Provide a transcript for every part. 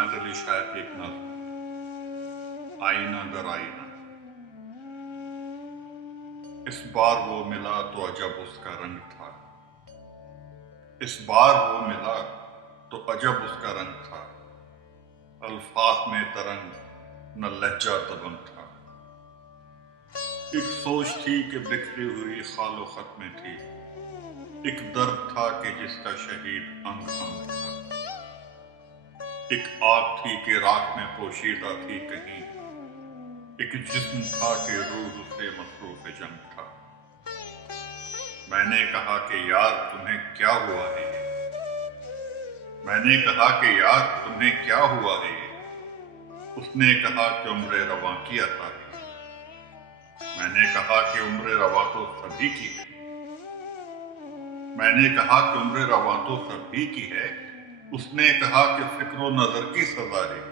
इनायत अली शाह की एक नज़्म, आईना दर आईना। इस बार वो मिला तो अजब उसका रंग था, इस बार वो मिला तो अजब उसका रंग था। अल्फाज में तरंग न लहजा दबंग था। एक सोच थी कि बिखरी हुई खालो खत में थी, एक दर्द था कि जिसका शहीद अंग अंग था। एक आग थी कि राख में पोशीदा थी कहीं, एक जिस्म था कि रूह से मसरूफ जंग था। मैंने कहा कि यार तुम्हें क्या हुआ है, मैंने कहा कि यार तुम्हें क्या हुआ है। उसने कहा कि उम्र रवां की अता है। मैंने कहा कि उम्र रवां तो सभी की है। मैंने कहा कि उम्र रवां तो सभी की है। उसने कहा कि फिक्रो नजर की सजा है।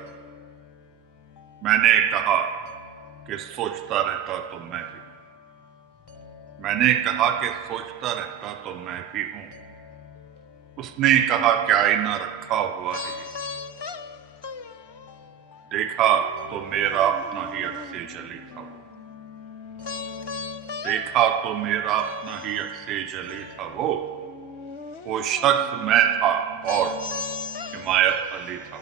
मैंने कहा कि सोचता रहता तो मैं भी, मैंने कहा कि सोचता रहता तो मैं भी हूं। उसने कहा कि आईना रखा हुआ है, देखा तो मेरा अपना ही अक्से जली था वो। देखा तो मेरा अपना ही अक्से जली था वो शख्स मैं था और हिमायत अली था।